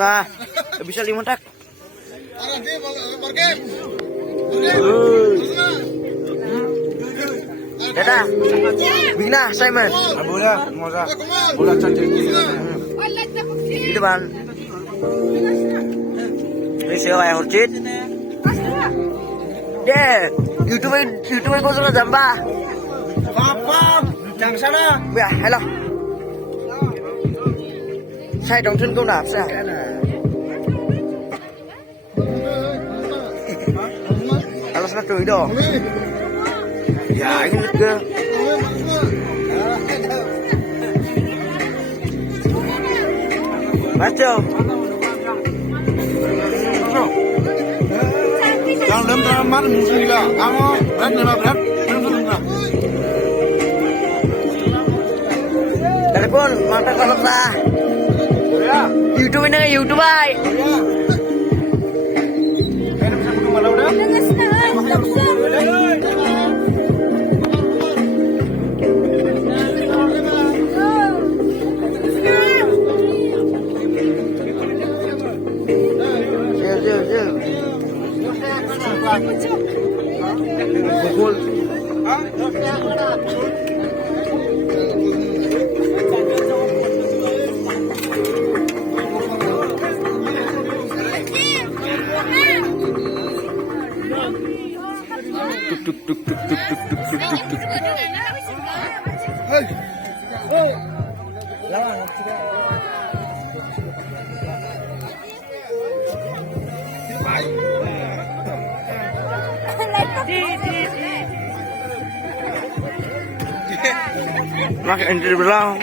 Bunga bisa 5 tak. Dadah. Bina Simon. Bola, moza. Bola cantik. Itu ban. Ini siapa yang urcit? Deh, YouTube ko sudah jamba. Papa, jangan sana. Ya, hello. Saya dong thân câu nạp sao? Alas na tuloy do. Ya, ini ke. Baca. Jangan dalam drama musuh juga. Kamu berat lima berat. Telepon, mata kalau sah. YouTube ini YouTube ay. Pukul. Mak entry belau.